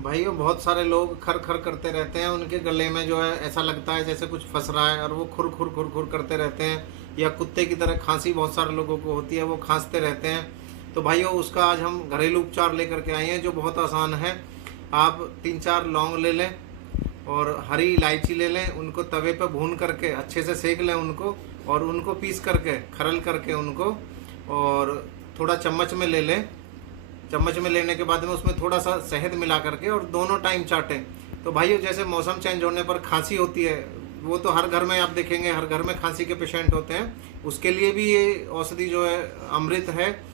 भाइयों बहुत सारे लोग खर खर करते रहते हैं, उनके गले में जो है ऐसा लगता है जैसे कुछ फंस रहा है और वो खुर खुर खुर खुर करते रहते हैं। या कुत्ते की तरह खांसी बहुत सारे लोगों को होती है, वो खांसते रहते हैं। तो भाइयों उसका आज हम घरेलू उपचार लेकर के आए हैं जो बहुत आसान है। आप 3-4 लौंग ले लें और हरी इलायची ले लें, उनको तवे पे भून करके अच्छे से सेक लें उनको, और उनको पीस करके खरल करके उनको और थोड़ा चम्मच में ले लें। चम्मच में लेने के बाद में उसमें थोड़ा सा शहद मिला करके और दोनों टाइम चाटें। तो भाइयों जैसे मौसम चेंज होने पर खांसी होती है, वो तो हर घर में आप देखेंगे, हर घर में खांसी के पेशेंट होते हैं, उसके लिए भी ये औषधि जो है अमृत है।